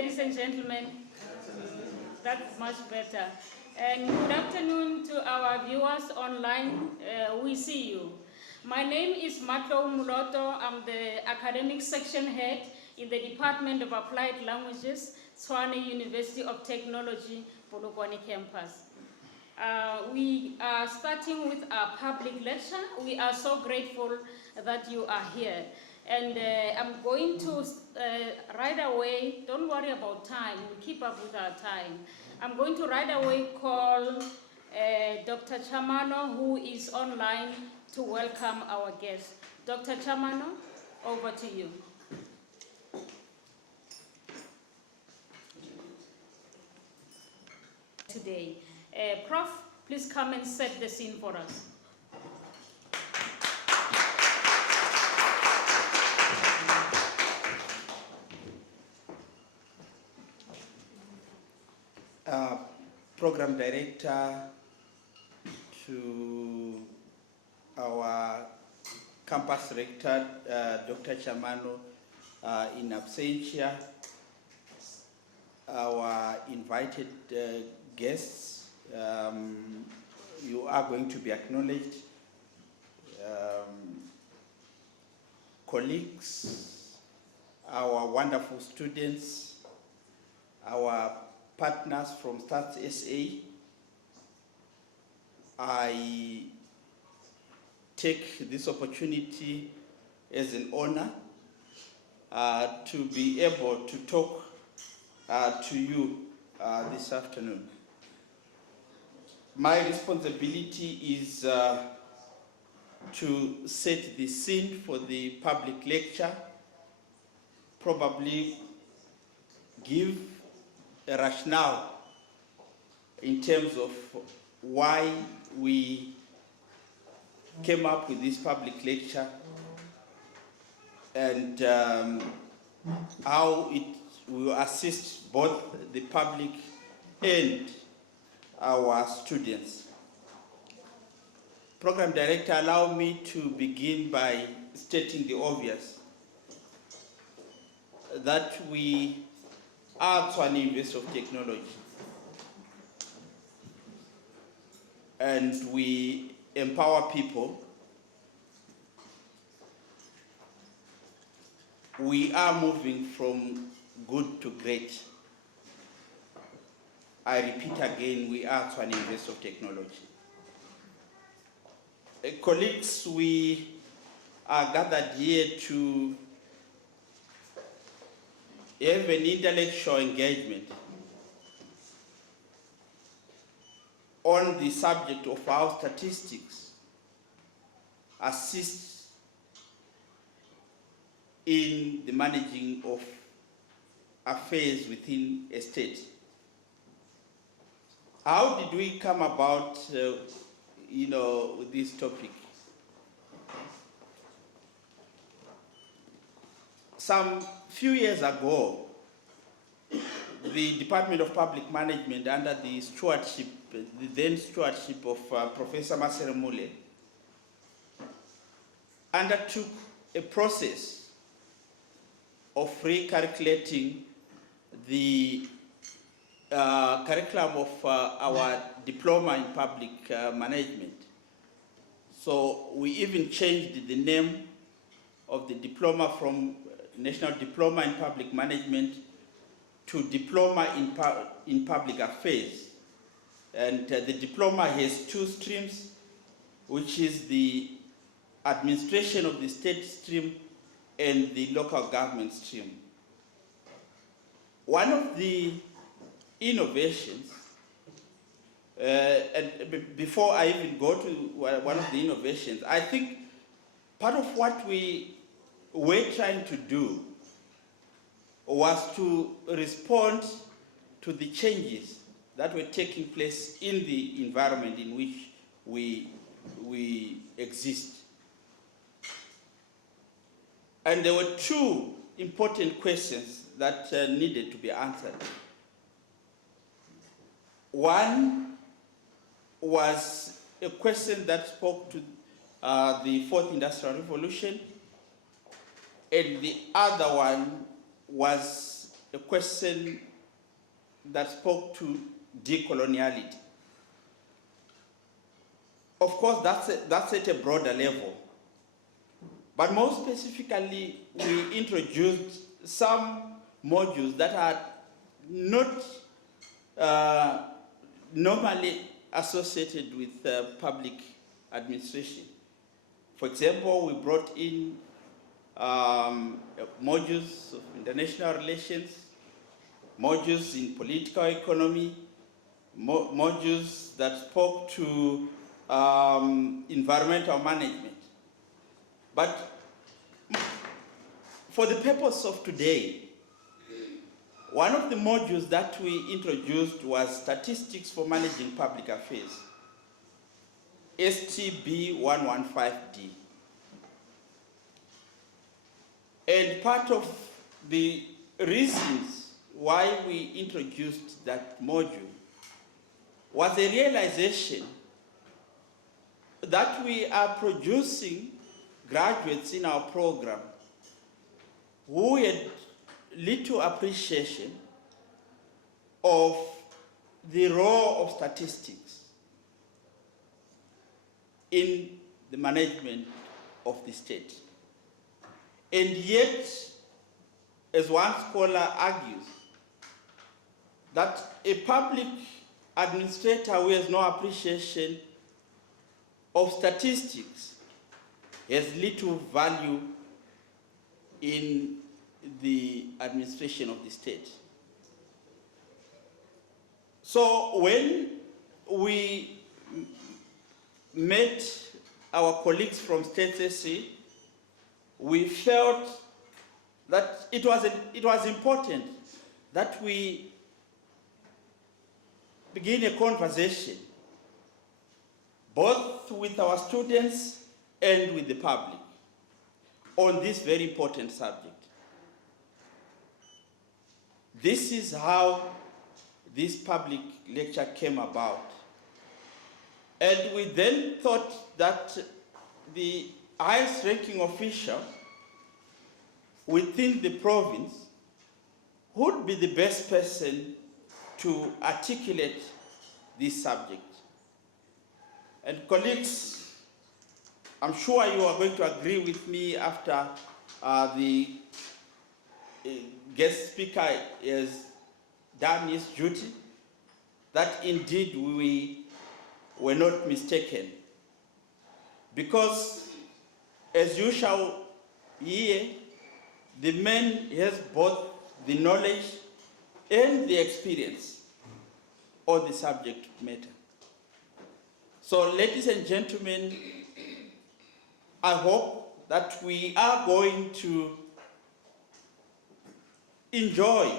ladies and gentlemen. That's much better. And good afternoon to our viewers online. We see you. My name is Matlo Muloto. I'm the academic section head in the Department of Applied Languages, Tshwane University of Technology, Polokwane campus. We are starting with our public lecture. We are so grateful that you are here. And I'm going to right away, don't worry about time, we'll keep up with our time. I'm going to right away call Dr. Chamano, who is online, to welcome our guest. Dr. Chamano, over to you. Today. Prof, please come and set the scene for us. Program Director, to our campus rector, Dr. Chamano, in absentia, our invited guests, you are going to be acknowledged. Colleagues, our wonderful students, our partners from Stats SA, I take this opportunity as an honor to be able to talk to you this afternoon. My responsibility is to set the scene for the public lecture, probably give a rationale in terms of why we came up with this public lecture and how it will assist both the public and our students. Program Director, allow me to begin by stating the obvious, that we are Tshwane University of Technology, and we empower people. We are moving from good to great. I repeat again, we are Tshwane University of Technology. Colleagues, we are gathered here to have an intellectual engagement on the subject of how statistics assist in the managing of affairs within a state. How did we come about, with this topic? Some few years ago, the Department of Public Management, under the stewardship, the then stewardship of Professor Maseremule, undertook a process of recalculating the curriculum of our diploma in public management. So we even changed the name of the diploma from National Diploma in Public Management to Diploma in Public Affairs. And the diploma has two streams, which is the administration of the state stream and the local government stream. One of the innovations, and before I even go to one of the innovations, I think part of what we were trying to do was to respond to the changes that were taking place in the environment in which we exist. And there were two important questions that needed to be answered. One was a question that spoke to the Fourth Industrial Revolution, and the other one was a question that spoke to decoloniality. Of course, that's at a broader level. But more specifically, we introduced some modules that are not normally associated with public administration. For example, we brought in modules of international relations, modules in political economy, modules that spoke to environmental management. But for the purpose of today, one of the modules that we introduced was Statistics for Managing Public Affairs, STB 115D. And part of the reasons why we introduced that module was a realization that we are producing graduates in our program who had little appreciation of the role of statistics in the management of the state. And yet, as one scholar argues, that a public administrator who has no appreciation of statistics has little value in the administration of the state. So when we met our colleagues from State SC, we felt that it was important that we begin a conversation both with our students and with the public on this very important subject. This is how this public lecture came about. And we then thought that the highest ranking official within the province would be the best person to articulate this subject. And colleagues, I'm sure you are going to agree with me after the guest speaker has done his duty, that indeed we were not mistaken. Because, as you shall hear, the man has both the knowledge and the experience on the subject matter. So, ladies and gentlemen, I hope that we are going to enjoy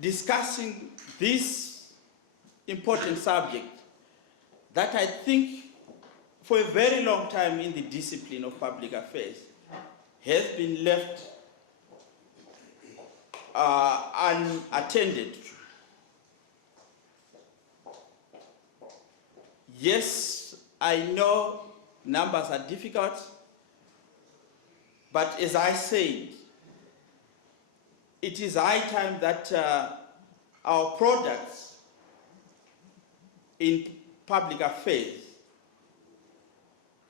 discussing this important subject that I think for a very long time in the discipline of public affairs has been left unattended to. Yes, I know numbers are difficult, but as I said, it is high time that our products in public affairs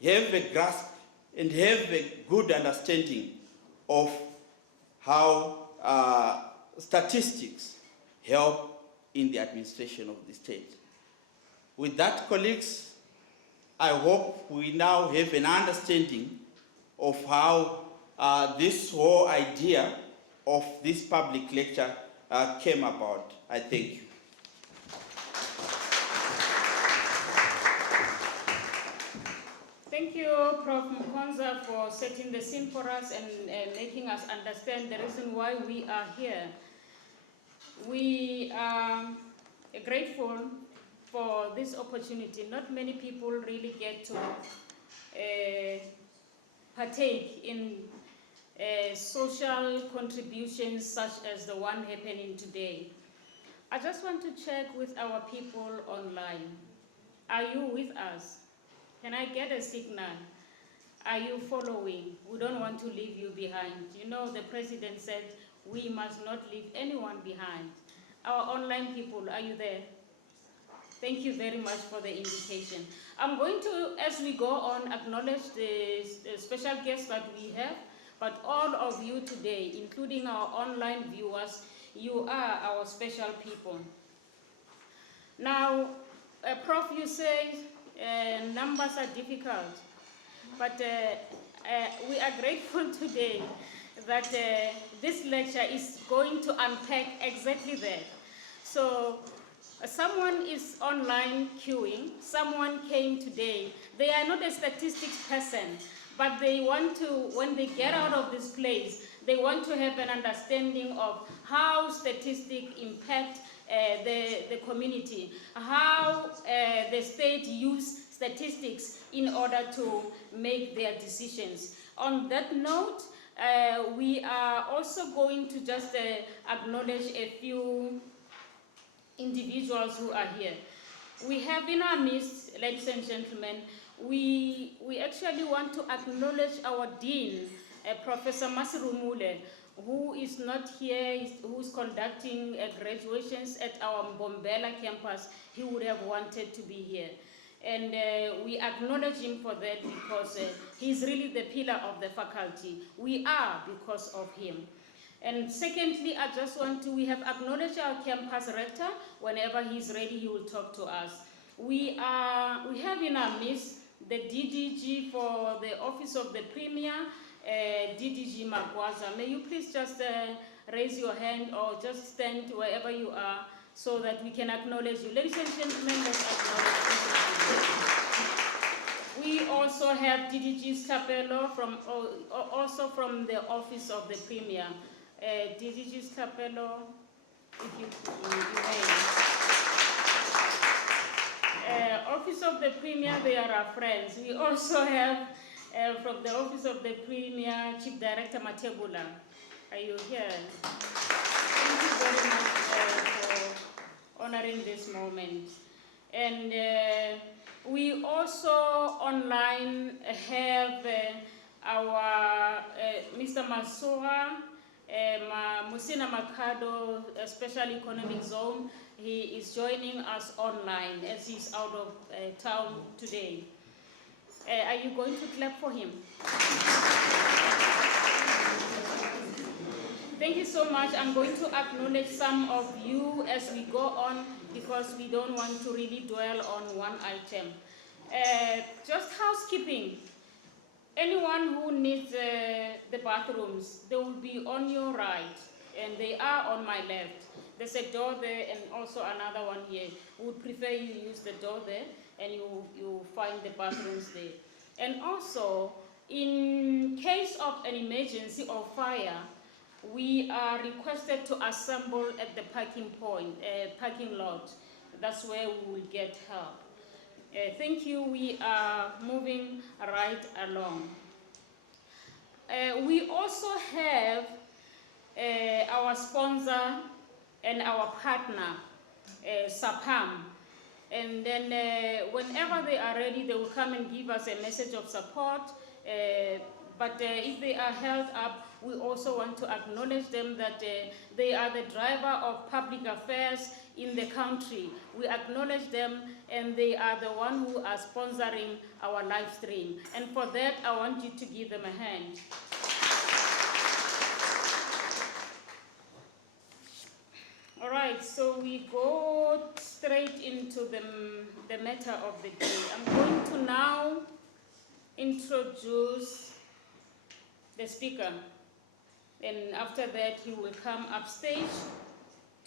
have a grasp and have a good understanding of how statistics help in the administration of the state. With that, colleagues, I hope we now have an understanding of how this whole idea of this public lecture came about. I thank you. Thank you, Prof. Mukonza, for setting the scene for us and making us understand the reason why we are here. We are grateful for this opportunity. Not many people really get to partake in social contributions such as the one happening today. I just want to check with our people online. Are you with us? Can I get a signal? Are you following? We don't want to leave you behind. You know, the president said we must not leave anyone behind. Our online people, are you there? Thank you very much for the indication. I'm going to, as we go on, acknowledge the special guests that we have, but all of you today, including our online viewers, you are our special people. Now, Prof, you say numbers are difficult, but we are grateful today that this lecture is going to unpack exactly that. So, someone is online queuing, someone came today. They are not a statistics person, but they want to, when they get out of this place, they want to have an understanding of how statistics impact the community, how the state use statistics in order to make their decisions. On that note, we are also going to just acknowledge a few individuals who are here. We have in our midst, ladies and gentlemen, we actually want to acknowledge our Dean, Professor Masirumule, who is not here, who's conducting graduations at our Mbombela campus. He would have wanted to be here. And we acknowledge him for that because he's really the pillar of the faculty. We are because of him. And secondly, I just want to, we have acknowledged our campus rector. Whenever he's ready, he will talk to us. We have in our midst the DDG for the Office of the Premier, DDG Magwaza. May you please just raise your hand or just stand wherever you are so that we can acknowledge you. Ladies and gentlemen, let's acknowledge you. We also have DDG Scapello also from the Office of the Premier. DDG Scapello, if you may. Office of the Premier, they are our friends. We also have from the Office of the Premier, Chief Director Matebula. Are you here? Thank you very much for honoring this moment. And we also online have our Mr. Masura, Musina Makado, Special Economic Zone. He is joining us online as he's out of town today. Are you going to clap for him? Thank you so much. I'm going to acknowledge some of you as we go on because we don't want to really dwell on one item. Just housekeeping. Anyone who needs the bathrooms, they will be on your right, and they are on my left. There's a door there and also another one here. We would prefer you use the door there, and you find the bathrooms there. And also, in case of an emergency or fire, we are requested to assemble at the parking lot. That's where we will get help. Thank you. We are moving right along. We also have our sponsor and our partner, SAPAM. And then whenever they are ready, they will come and give us a message of support. But if they are held up, we also want to acknowledge them that they are the driver of public affairs in the country. We acknowledge them, and they are the one who are sponsoring our live stream. And for that, I want you to give them a hand. All right, so we go straight into the matter of the day. I'm going to now introduce the speaker. And after that, he will come upstage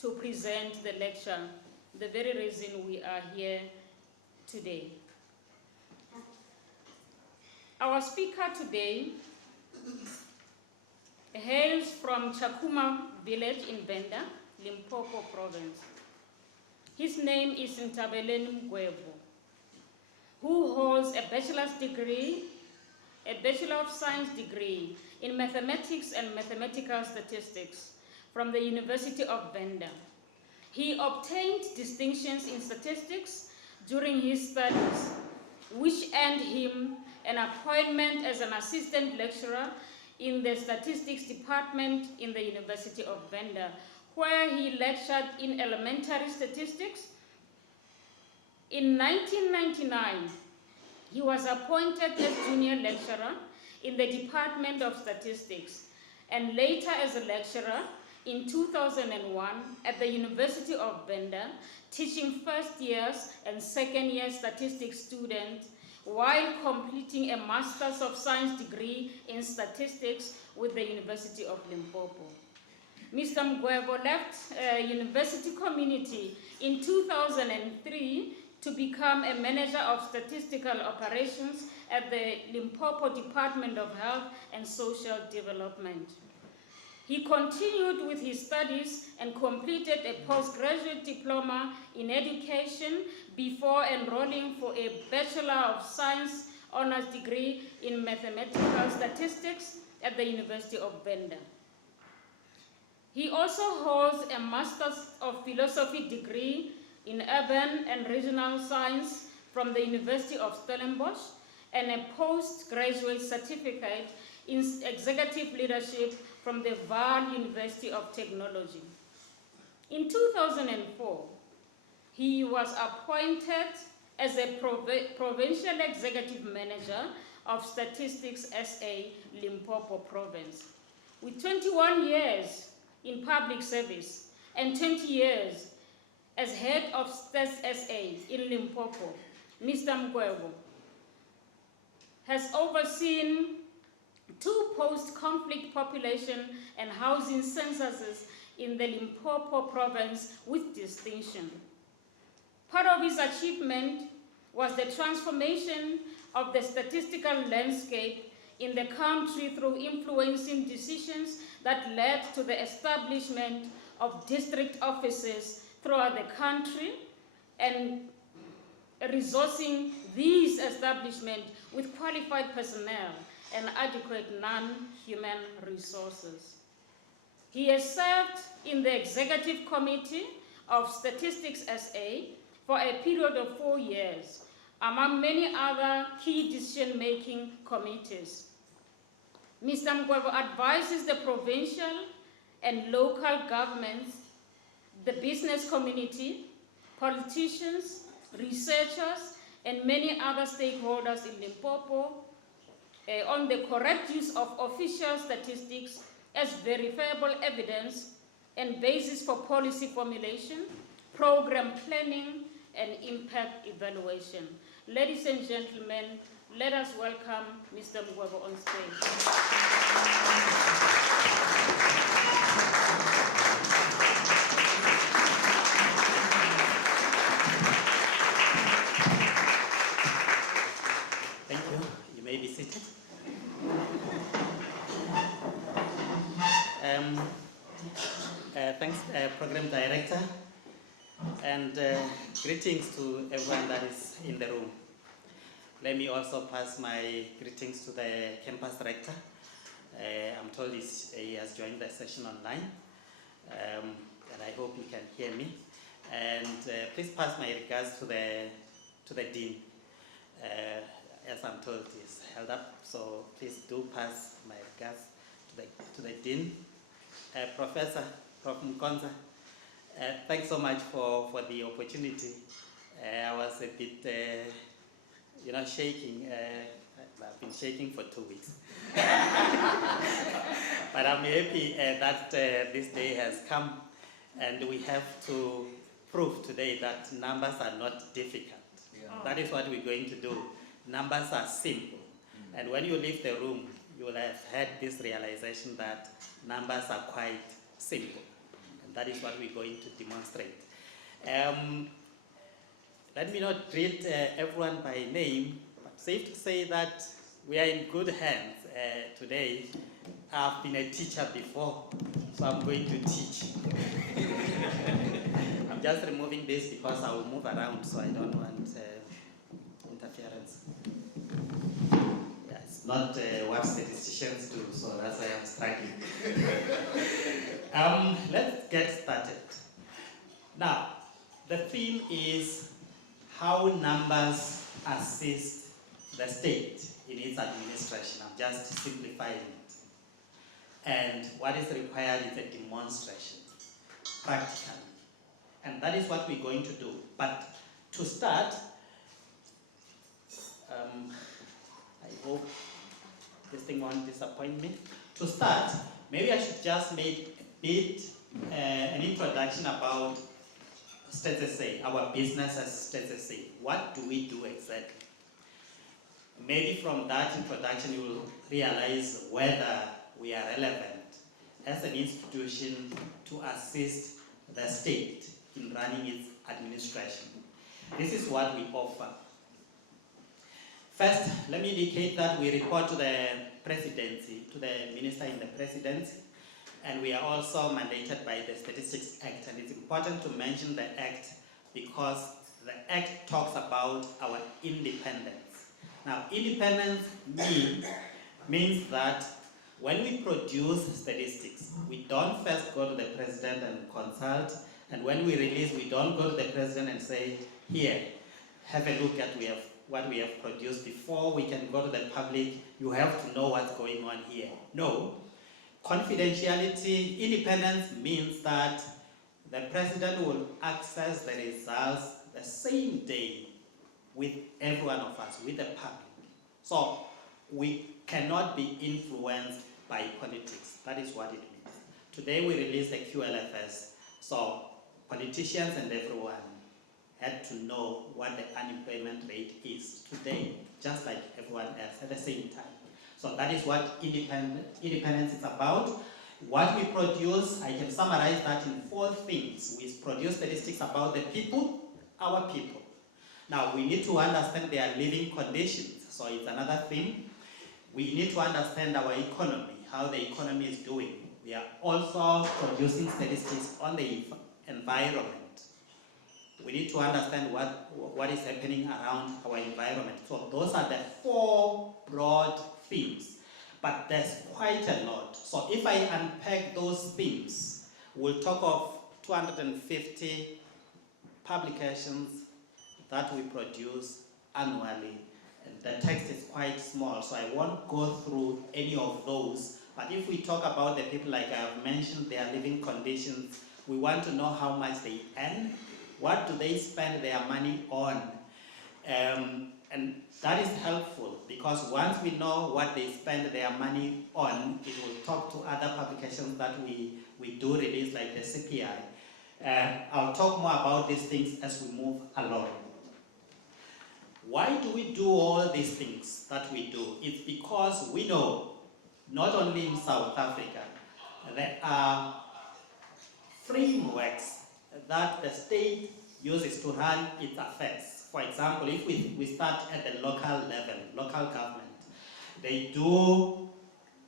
to present the lecture, the very reason we are here today. Our speaker today hails from Chakuma village in Benda, Limpopo province. His name is Ntabeleni Mgwebu, who holds a bachelor's degree, a Bachelor of Science degree in Mathematics and Mathematical Statistics from the University of Benda. He obtained distinctions in statistics during his studies which earned him an appointment as an assistant lecturer in the statistics department in the University of Venda, where he lectured in elementary statistics. In 1999, he was appointed as junior lecturer in the Department of Statistics, and later as a lecturer in 2001 at the University of Venda, teaching first years and second year statistics students while completing a Master's of Science degree in statistics with the University of Limpopo. Mr. Mgwebo left university community in 2003 to become a manager of statistical operations at the Limpopo Department of Health and Social Development. He continued with his studies and completed a postgraduate diploma in education before enrolling for a Bachelor of Science honors degree in mathematical statistics at the University of Venda. He also holds a Master's of Philosophy degree in Urban and Regional Science from the University of Stellenbosch and a postgraduate certificate in Executive Leadership from the Vaal University of Technology. In 2004, he was appointed as a Provincial Executive Manager of Statistics SA Limpopo Province. With 21 years in public service and 20 years as head of Stats SA in Limpopo, Mr. Mgwebo has overseen 2 post-conflict population and housing censuses in the Limpopo province with distinction. Part of his achievement was the transformation of the statistical landscape in the country through influencing decisions that led to the establishment of district offices throughout the country and resourcing these establishments with qualified personnel and adequate non-human resources. He has served in the Executive Committee of Statistics SA for a period of 4 years, among many other key decision-making committees. Mr. Mgwebo advises the provincial and local governments, the business community, politicians, researchers, and many other stakeholders in Limpopo on the correct use of official statistics as verifiable evidence and basis for policy formulation, program planning, and impact evaluation. Ladies and gentlemen, let us welcome Mr. Mgwebo on stage. Thank you. You may be seated. Thanks, Program Director, and greetings to everyone that is in the room. Let me also pass my greetings to the campus director. I'm told he has joined the session online, and I hope you can hear me. And please pass my regards to the dean. As I'm told, he's held up, so please do pass my regards to the dean. Professor, Prof. Mkonza, thanks so much for the opportunity. I was a bit, shaking. I've been shaking for 2 weeks. But I'm happy that this day has come, and we have to prove today that numbers are not difficult. Yeah. That is what we're going to do. Numbers are simple. And when you leave the room, you will have had this realization that numbers are quite simple. And that is what we're going to demonstrate. Let me not greet everyone by name, but safe to say that we are in good hands today. I've been a teacher before, so I'm going to teach. I'm just removing this because I will move around, so I don't want interference. Yeah, it's not what statisticians do, so that's why I'm struggling. Let's get started. Now, the theme is how numbers assist the state in its administration. I'm just simplifying it. And what is required is a demonstration, practically. And that is what we're going to do. But to start, I hope this thing won't disappoint me. To start, maybe I should just make a bit an introduction about State SA, our business as State SA. What do we do exactly? Maybe from that introduction you will realize whether we are relevant as an institution to assist the state in running its administration. This is what we offer. First, let me indicate that we report to the presidency, to the minister in the presidency, and we are also mandated by the Statistics Act. And it's important to mention the Act because the Act talks about our independence. Now, independence means that when we produce statistics, we don't first go to the president and consult, and when we release, we don't go to the president and say, here, have a look at what we have produced. Before we can go to the public, you have to know what's going on here. No. Confidentiality, independence means that the president will access the results the same day with every one of us, with the public. So we cannot be influenced by politics. That is what it means. Today we released the QLFS, so politicians and everyone had to know what the unemployment rate is today, just like everyone else at the same time. So that is what independence is about. What we produce, I can summarize that in 4 things. We produce statistics about the people, our people. Now we need to understand their living conditions, so it's another thing. We need to understand our economy, how the economy is doing. We are also producing statistics on the environment. We need to understand what is happening around our environment. So those are the 4 broad themes, but there's quite a lot. So if I unpack those themes, we'll talk of 250 publications that we produce annually. And the text is quite small, so I won't go through any of those. But if we talk about the people, like I have mentioned, their living conditions, we want to know how much they earn, what do they spend their money on, and that is helpful because once we know what they spend their money on, it will talk to other publications that we do release, like the CPI. I'll talk more about these things as we move along. Why do we do all these things that we do? It's because we know, not only in South Africa, there are frameworks that the state uses to run its affairs. For example, if we start at the local level, local government, they do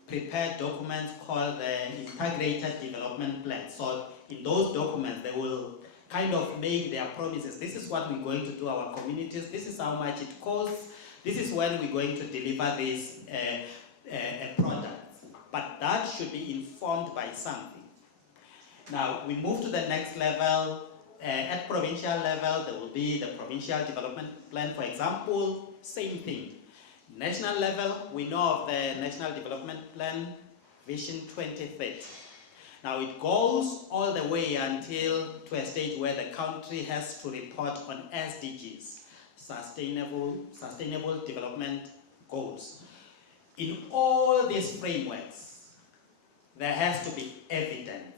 prepare documents called the Integrated Development Plan. So in those documents, they will kind of make their promises. This is what we're going to do our communities. This is how much it costs. This is when we're going to deliver this product. But that should be informed by something. Now, we move to the next level. At provincial level, there will be the Provincial Development Plan, for example, same thing. National level, we know of the National Development Plan, Vision 2030. Now, it goes all the way until to a stage where the country has to report on SDGs, Sustainable Development Goals. In all these frameworks, there has to be evidence.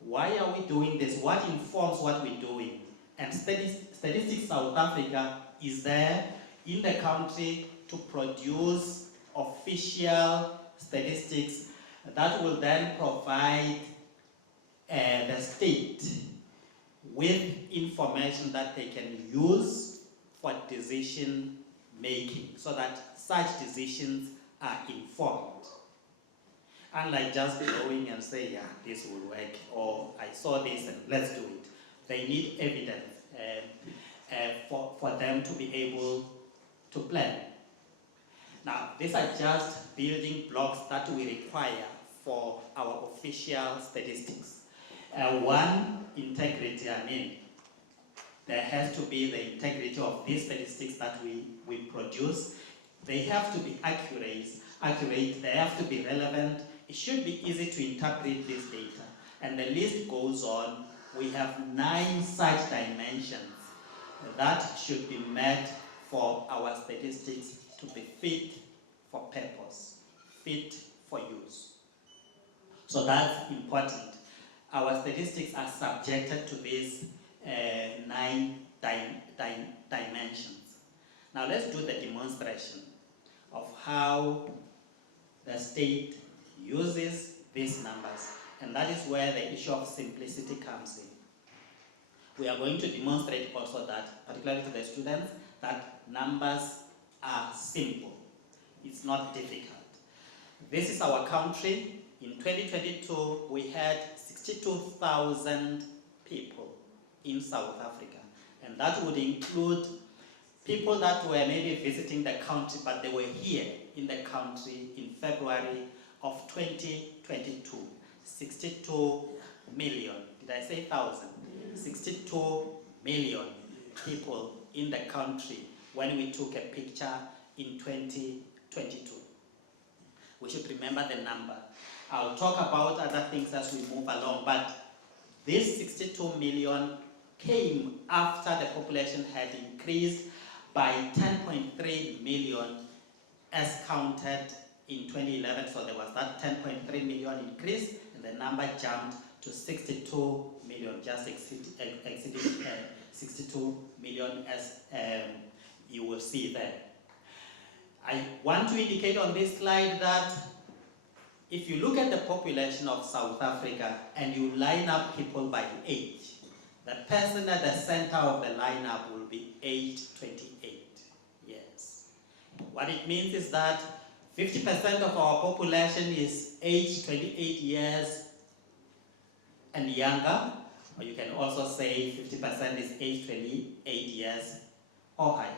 Why are we doing this? What informs what we're doing? And Statistics South Africa is there in the country to produce official statistics that will then provide the state with information that they can use for decision making so that such decisions are informed. Unlike just going and say, yeah, this will work, or I saw this and let's do it. They need evidence for them to be able to plan. Now, these are just building blocks that we require for our official statistics. One, integrity. I mean, there has to be the integrity of these statistics that we produce. They have to be accurate, they have to be relevant. It should be easy to interpret this data. And the list goes on. We have 9 such dimensions that should be met for our statistics to be fit for purpose, fit for use. So that's important. Our statistics are subjected to these 9 dimensions. Now let's do the demonstration of how the state uses these numbers. And that is where the issue of simplicity comes in. We are going to demonstrate also that, particularly to the students, that numbers are simple. It's not difficult. This is our country. In 2022, we had 62,000 people in South Africa. And that would include people that were maybe visiting the country, but they were here in the country in February of 2022. 62 million. Did I say thousand? 62 million people in the country when we took a picture in 2022. We should remember the number. I'll talk about other things as we move along, but this 62 million came after the population had increased by 10.3 million as counted in 2011. So there was that 10.3 million increase, and the number jumped to 62 million, just exceeding 62 million as you will see there. I want to indicate on this slide that if you look at the population of South Africa and you line up people by age, the person at the center of the lineup will be aged 28 years. What it means is that 50% of our population is aged 28 years and younger, or you can also say 50% is aged 28 years or higher.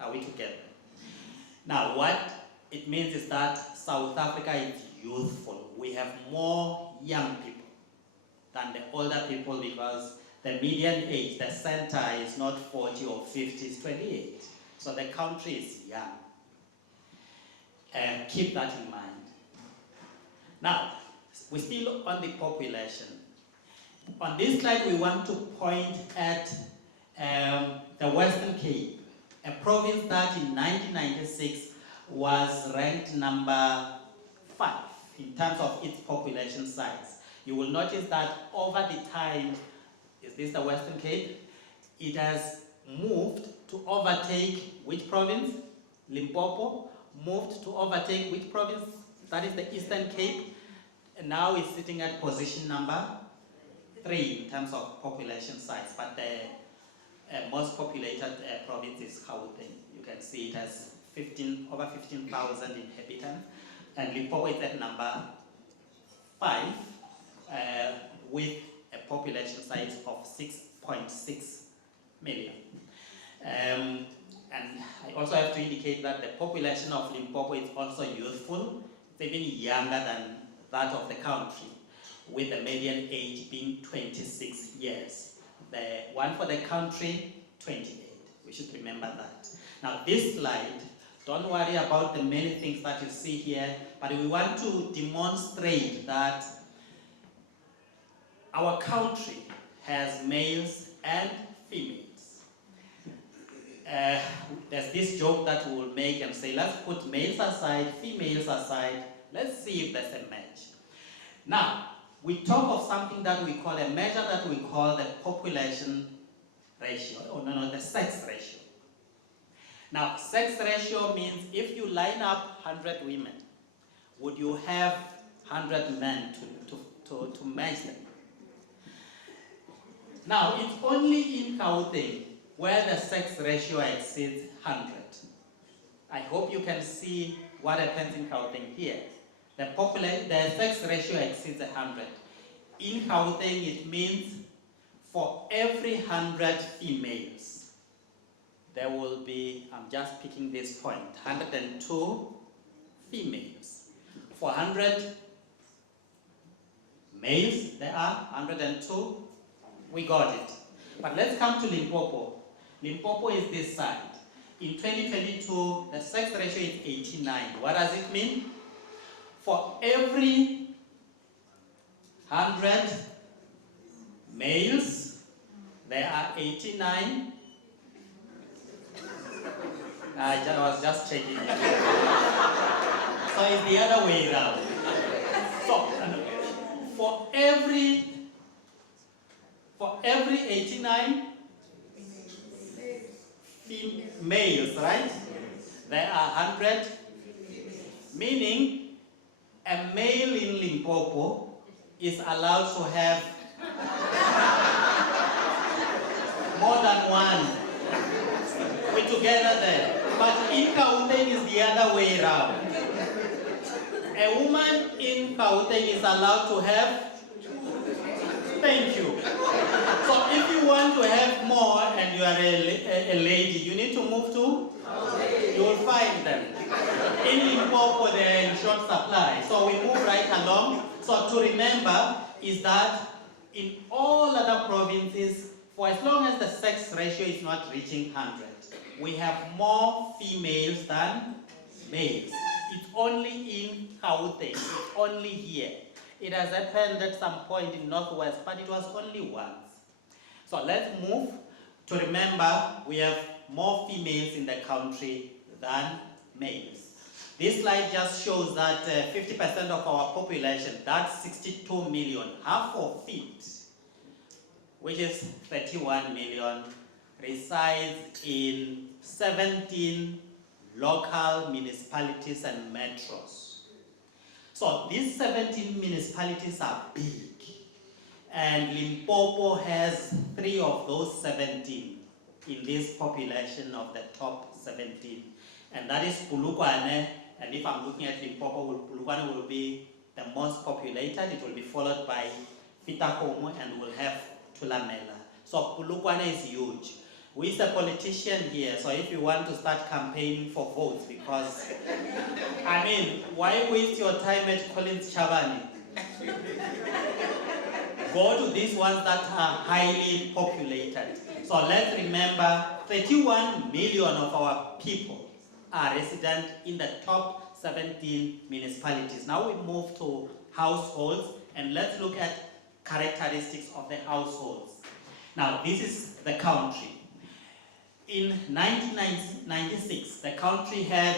Are we together? Now, what it means is that South Africa is youthful. We have more young people than the older people because the median age, the center is not 40 or 50, it's 28. So the country is young. Keep that in mind. Now, we're still on the population. On this slide, we want to point at the Western Cape, a province that in 1996 was ranked number 5 in terms of its population size. You will notice that over the time, is this the Western Cape? It has moved to overtake which province? Limpopo. Moved to overtake which province? That is the Eastern Cape. And now it's sitting at position number 3 in terms of population size. But the most populated province is Gauteng. You can see it has over 15,000 inhabitants. And Limpopo is at number 5 with a population size of 6.6 million. And I also have to indicate that the population of Limpopo is also youthful. It's even younger than that of the country, with the median age being 26 years. The one for the country, 28. We should remember that. Now this slide, don't worry about the many things that you see here, but we want to demonstrate that our country has males and females. There's this joke that we will make and say, let's put males aside, females aside, let's see if there's a match. Now, we talk of something that we call a measure that we call the population ratio, the sex ratio. Now, sex ratio means if you line up 100 women, would you have 100 men to match them? Now, it's only in Gauteng where the sex ratio exceeds 100. I hope you can see what happens in Gauteng here. The sex ratio exceeds 100. In Gauteng, it means for every 100 females, there will be, I'm just picking this point, 102 females. For 100 males, there are 102. We got it. But let's come to Limpopo. Limpopo is this side. In 2022, the sex ratio is 89. What does it mean? For every 100 males, there are 89. I was just checking. So it's the other way around. So for every 89 males, right? There are 100, meaning a male in Limpopo is allowed to have more than one. We're together there. But in Gauteng is the other way around. A woman in Gauteng is allowed to have, thank you. So if you want to have more and you are a lady, you need to move to, you will find them. In Limpopo, they are in short supply. So we move right along. So to remember is that in all other provinces, for as long as the sex ratio is not reaching 100, we have more females than males. It's only in Gauteng, it's only here. It has happened at some point in Northwest, but it was only once. So let's move to remember we have more females in the country than males. This slide just shows that 50% of our population, that's 62 million, half of it, which is 31 million, resides in 17 local municipalities and metros. So these 17 municipalities are big, and Limpopo has 3 of those 17 in this population of the top 17. And that is Polokwane, and if I'm looking at Limpopo, Polokwane will be the most populated. It will be followed by Fitakomo, and we'll have Tulamela. So Polokwane is huge. We're a politician here, so if you want to start campaigning for votes, because, I mean, why waste your time at Collins Chabani? Go to these ones that are highly populated. So let's remember, 31 million of our people are resident in the top 17 municipalities. Now we move to households, and let's look at characteristics of the households. Now, this is the country. In 1996, the country had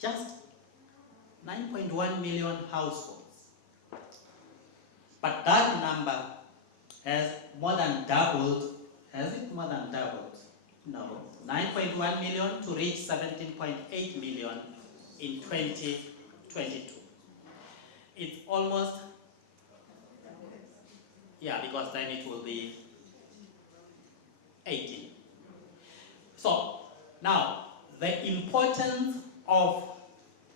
just 9.1 million households. But that number has more than doubled. Has it more than doubled? No. 9.1 million to reach 17.8 million in 2022. It's almost, yeah, because then it will be 18. So now the importance of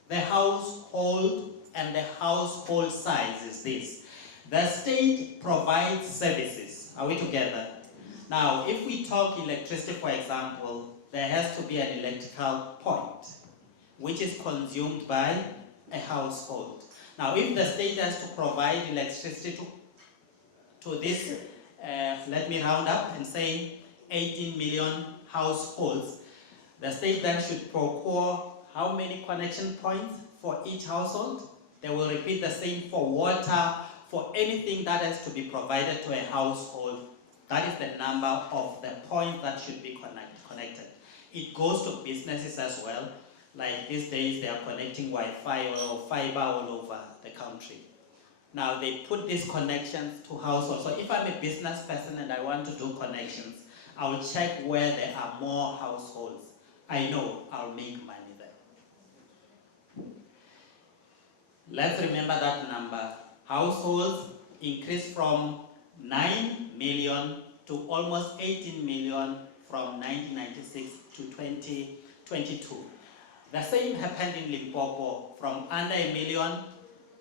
the household and the household size is this. The state provides services. Are we together? Now, if we talk electricity, for example, there has to be an electrical point, which is consumed by a household. Now, if the state has to provide electricity to this, let me round up and say 18 million households, the state then should procure how many connection points for each household? They will repeat the same for water, for anything that has to be provided to a household. That is the number of the points that should be connected. It goes to businesses as well. Like these days, they are connecting Wi-Fi or fiber all over the country. Now, they put these connections to households. So if I'm a business person and I want to do connections, I will check where there are more households. I know I'll make money there. Let's remember that number. Households increased from 9 million to almost 18 million from 1996 to 2022. The same happened in Limpopo, from under a million,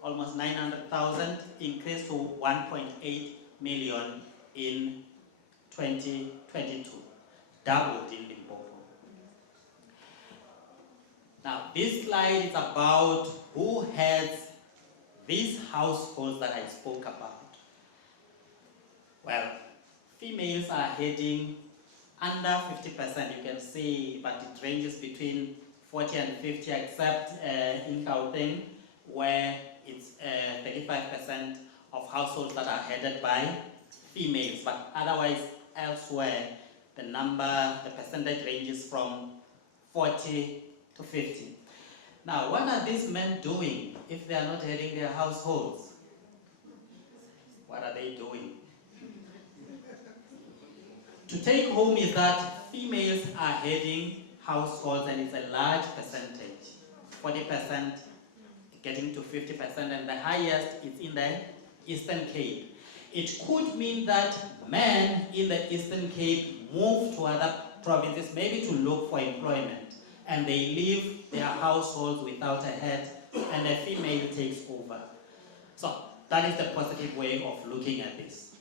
almost 900,000, increased to 1.8 million in 2022, doubled in Limpopo. Now, this slide is about who has these households that I spoke about. Well, females are heading under 50%, you can see, but it ranges between 40 and 50, except in Gauteng, where it's 35% of households that are headed by females, but otherwise elsewhere, the percentage ranges from 40 to 50. Now, what are these men doing if they are not heading their households? What are they doing? To take home is that females are heading households, and it's a large percentage, 40% getting to 50%, and the highest is in the Eastern Cape. It could mean that men in the Eastern Cape move to other provinces, maybe to look for employment, and they leave their households without a head, and a female takes over. So that is the positive way of looking at this.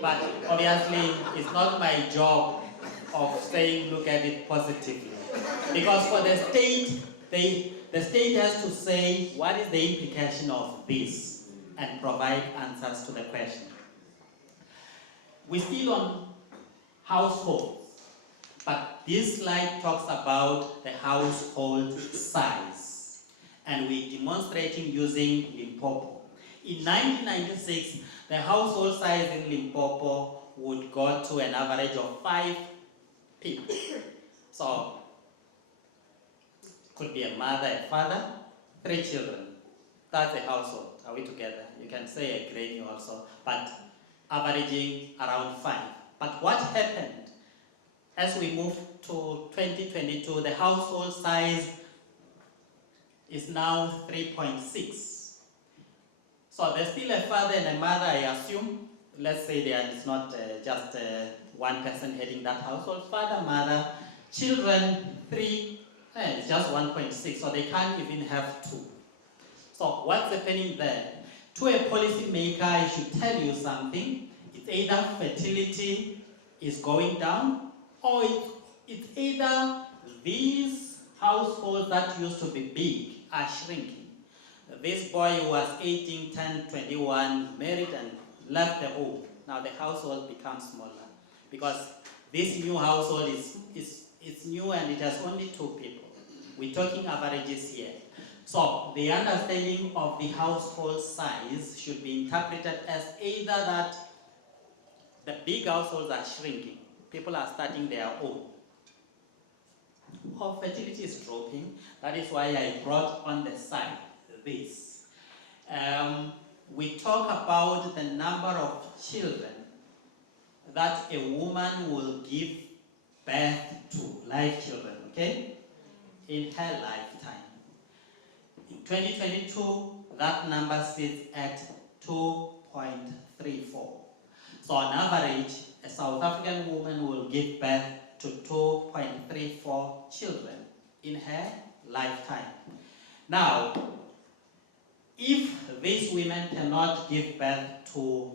But obviously, it's not my job of saying look at it positively. Because for the state, the state has to say what is the implication of this and provide answers to the question. We're still on households, but this slide talks about the household size. And we're demonstrating using Limpopo. In 1996, the household size in Limpopo would go to an average of 5 people. So, could be a mother, a father, 3 children. That's a household. Are we together? You can say a granny also, but averaging around 5. But what happened as we moved to 2022, the household size is now 3.6. So there's still a father and a mother, I assume. Let's say there is not just one person heading that household. Father, mother, children, 3, it's just 1.6, so they can't even have 2. So what's happening there? To a policy maker, I should tell you something. It's either fertility is going down, or it's either these households that used to be big are shrinking. This boy who was 18, 10, 21, married and left the home. Now the household becomes smaller because this new household is new and it has only 2 people. We're talking averages here. So the understanding of the household size should be interpreted as either that the big households are shrinking, people are starting their own, or fertility is dropping. That is why I brought on the side this. We talk about the number of children that a woman will give birth to, live children, okay, in her lifetime. In 2022, that number sits at 2.34. So on average, a South African woman will give birth to 2.34 children in her lifetime. Now, if these women cannot give birth to